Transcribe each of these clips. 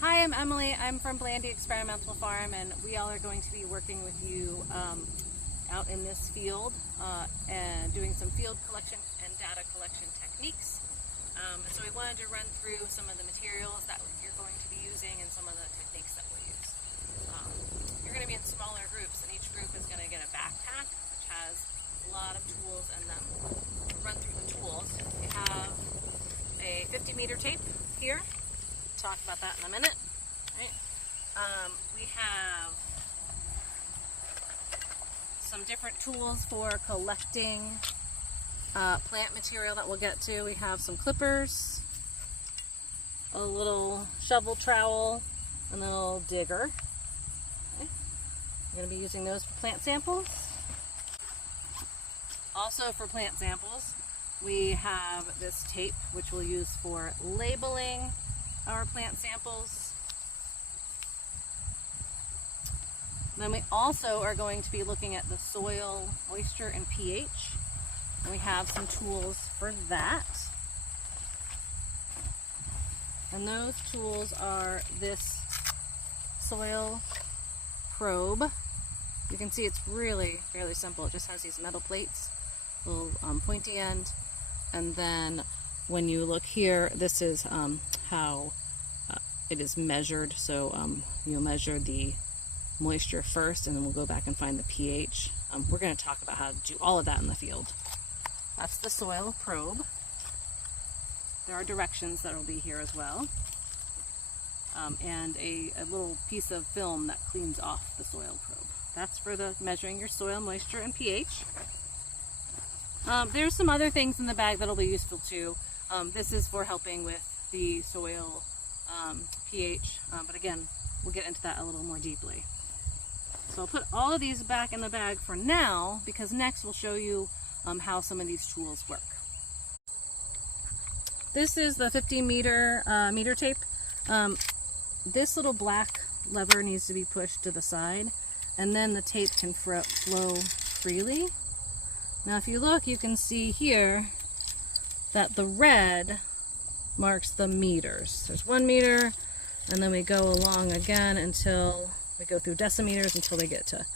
Hi, I'm Emily. I'm from Blandy Experimental Farm, and we all are going to be working with you out in this field and doing some field collection and data collection techniques. So we wanted to run through some of the materials that you're going to be using and some of the techniques that we'll use. You're going to be in smaller groups, and each group is going to get a backpack which has a lot of tools in them. We'll run through the tools. We have a 50-meter tape here. Talk about that in a minute. Right. We have some different tools for collecting plant material that we'll get to. We have some clippers, a little shovel trowel, and a little digger. Okay. I'm going to be using those for plant samples. Also for plant samples, we have this tape which we'll use for labeling our plant samples. Then we also are going to be looking at the soil moisture and pH, and we have some tools for that. And those tools are this soil probe. You can see it's really fairly simple. It just has these metal plates, little pointy end, and then when you look here, this is how it is measured. So you'll measure the moisture first, and then we'll go back and find the pH. We're going to talk about how to do all of that in the field. That's the soil probe. There are directions that will be here as well, and a little piece of film that cleans off the soil probe. That's for the measuring your soil moisture and pH. There's some other things in the bag that'll be useful too. This is for helping with the soil pH, but again, we'll get into that a little more deeply. So I'll put all of these back in the bag for now, because next we'll show you how some of these tools work. This is the 50-meter meter tape. This little black lever needs to be pushed to the side, and then the tape can flow freely. Now if you look, you can see here that the red marks the meters. There's 1 meter, and then we go along again until we go through decimeters until they get to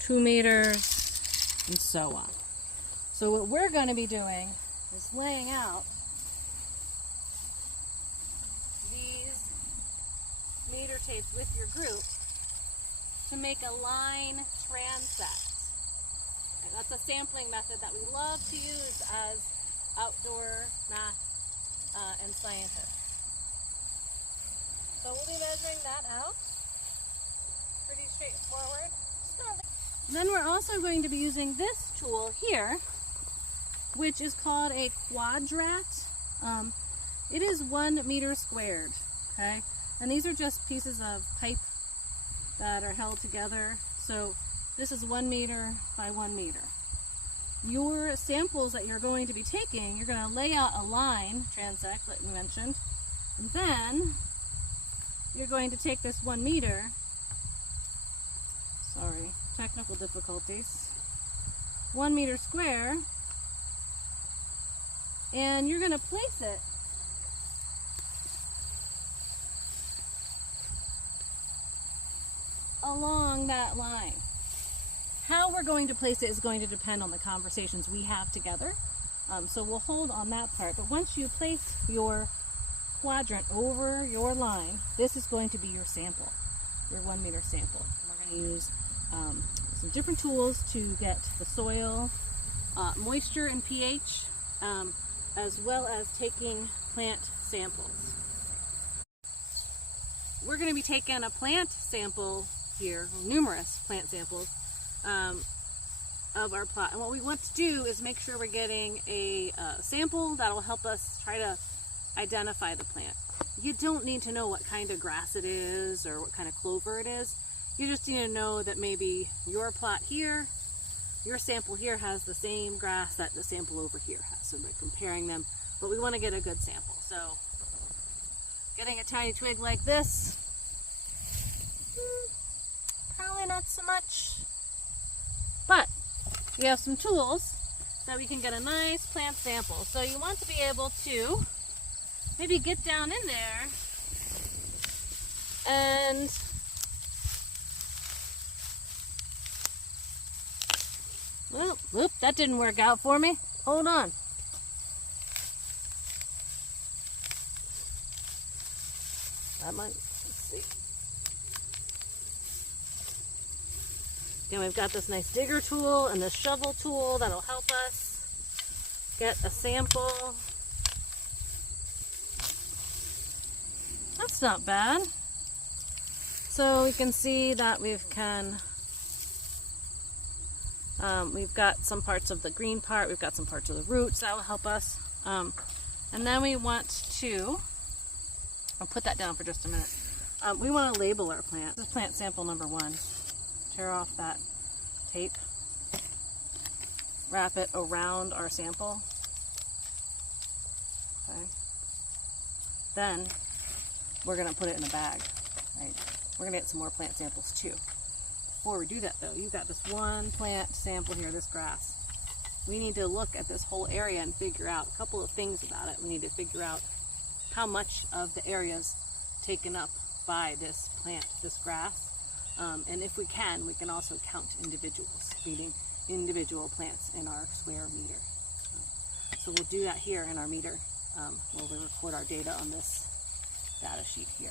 2 meters, and so on. So what we're going to be doing is laying out these meter tapes with your group to make a line transect. And that's a sampling method that we love to use as outdoor math and scientists. So we'll be measuring that out. Pretty straightforward. Then we're also going to be using this tool here, which is called a quadrat. It is 1 meter squared, okay? And these are just pieces of pipe that are held together. So this is 1 meter by 1 meter. Your samples that you're going to be taking, you're going to lay out a line, transect, like we mentioned, and then you're going to take this 1 meter, sorry, technical difficulties, 1 meter square, and you're going to place it along that line. How we're going to place it is going to depend on the conversations we have together. So we'll hold on that part. But once you place your quadrant over your line, this is going to be your sample, your 1 meter sample. And we're going to use some different tools to get the soil moisture and pH, as well as taking plant samples. We're going to be taking a plant sample here, numerous plant samples, of our plot, and what we want to do is make sure we're getting a sample that will help us try to identify the plant. You don't need to know what kind of grass it is or what kind of clover it is. You just need to know that maybe your plot here, your sample here has the same grass that the sample over here has. So by comparing them, but we want to get a good sample. So getting a tiny twig like this, probably not so much. But we have some tools that we can get a nice plant sample. So you want to be able to maybe get down in there And well, whoop, that didn't work out for me. Hold on. That might, let's see. Again, we've got this nice digger tool and this shovel tool that'll help us get a sample. That's not bad. So we can see that we've got some parts of the green part, we've got some parts of the roots that will help us. And then we want to, I'll put that down for just a minute. We want to label our plant. This is plant sample number 1. Tear off that tape, wrap it around our sample. Okay. Then we're going to put it in a bag. Right? We're going to get some more plant samples too. Before we do that though, you've got this one plant sample here, this grass. We need to look at this whole area and figure out a couple of things about it. We need to figure out how much of the area is taken up by this plant, this grass. And if we can also count individuals, meaning individual plants in our square meter. So we'll do that here in our meter. We'll record our data on this data sheet here.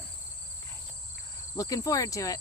Okay. Looking forward to it.